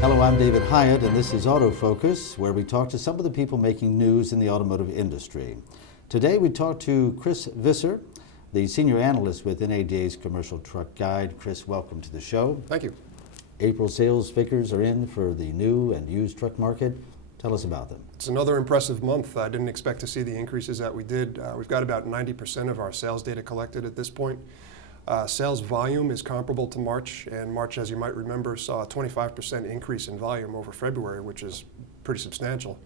Hello, I'm David Hyatt, and this is AutoFocus, where we talk to some of the people making news in the automotive industry. Today we talk to Chris Visser, the senior analyst with NADA's Commercial Truck Guide. Chris, welcome to the show. Thank you. April sales figures are in for the new and used truck market. Tell us about them. It's another impressive month. I didn't expect to see the increases that we did. We've got about 90% of our sales data collected at this point. Sales volume is comparable to March, and March, as you might remember, saw a 25% increase in volume over February, which is pretty substantial.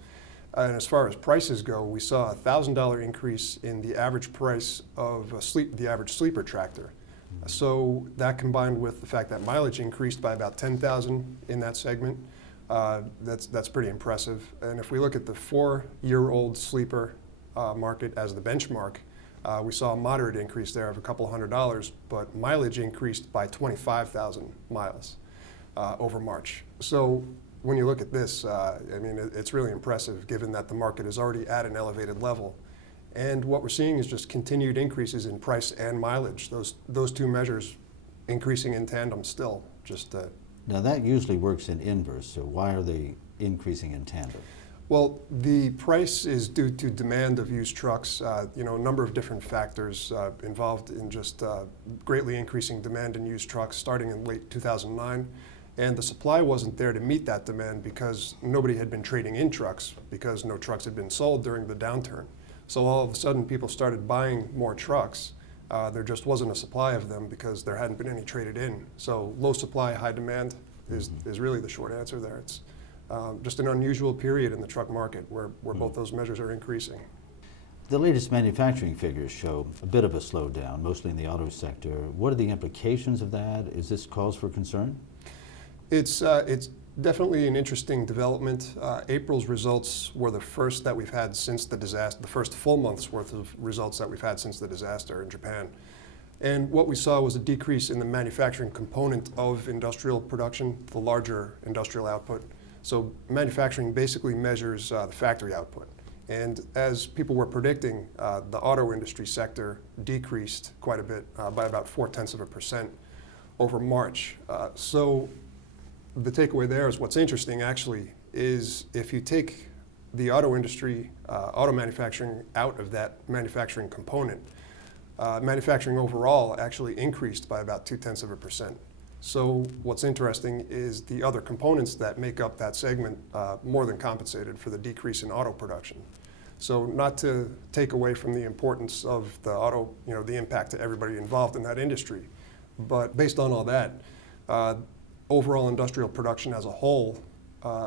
And as far as prices go, we saw a $1,000 increase in the average price of the average sleeper tractor. So that combined with the fact that mileage increased by about 10,000 in that segment, that's pretty impressive. And if we look at the 4-year-old sleeper market as the benchmark, we saw a moderate increase there of a couple $100, but mileage increased by 25,000 miles over March. So when you look at this, I mean, it's really impressive given that the market is already at an elevated level. And what we're seeing is just continued increases in price and mileage. Those two measures increasing in tandem still. Now that usually works in inverse, so why are they increasing in tandem? Well, the price is due to demand of used trucks. A number of different factors involved in just greatly increasing demand in used trucks starting in late 2009. And the supply wasn't there to meet that demand because nobody had been trading in trucks because no trucks had been sold during the downturn. So all of a sudden people started buying more trucks. There just wasn't a supply of them because there hadn't been any traded in. So low supply, high demand is really the short answer there. It's just an unusual period in the truck market where both those measures are increasing. The latest manufacturing figures show a bit of a slowdown, mostly in the auto sector. What are the implications of that? Is this cause for concern? It's definitely an interesting development. April's results were the first that we've had since the disaster, the first full month's worth of results that we've had since the disaster in Japan. And what we saw was a decrease in the manufacturing component of industrial production, the larger industrial output. So manufacturing basically measures the factory output. And as people were predicting, the auto industry sector decreased quite a bit, by about 0.4% over March. So the takeaway there is what's interesting actually is if you take the auto industry, auto manufacturing out of that manufacturing component, manufacturing overall actually increased by about 0.2%. So what's interesting is the other components that make up that segment more than compensated for the decrease in auto production. So not to take away from the importance of the auto, the impact to everybody involved in that industry, but based on all that, overall industrial production as a whole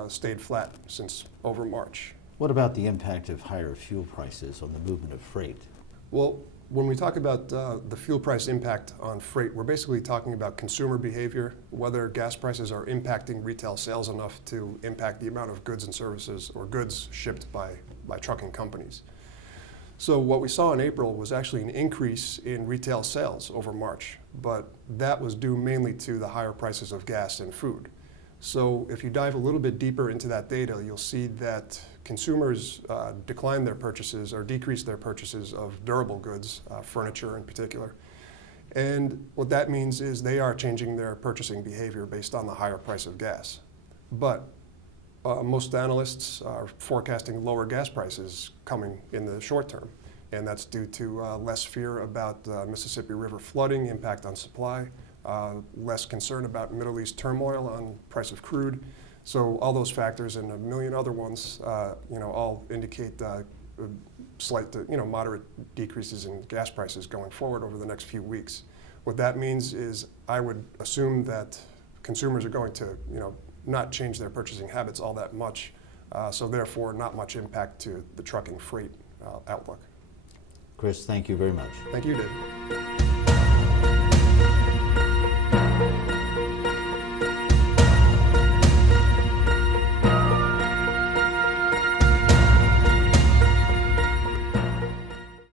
stayed flat since over March. What about the impact of higher fuel prices on the movement of freight? Well, when we talk about the fuel price impact on freight, we're basically talking about consumer behavior, whether gas prices are impacting retail sales enough to impact the amount of goods and services or goods shipped by trucking companies. So what we saw in April was actually an increase in retail sales over March, but that was due mainly to the higher prices of gas and food. So if you dive a little bit deeper into that data, you'll see that consumers declined their purchases or decreased their purchases of durable goods, furniture in particular. And what that means is they are changing their purchasing behavior based on the higher price of gas. But most analysts are forecasting lower gas prices coming in the short term. And that's due to less fear about Mississippi River flooding, impact on supply, less concern about Middle East turmoil on price of crude. So all those factors and a million other ones, all indicate slight to, moderate decreases in gas prices going forward over the next few weeks. What that means is I would assume that consumers are going to, not change their purchasing habits all that much. So therefore, not much impact to the trucking freight outlook. Chris, thank you very much. Thank you, Dave.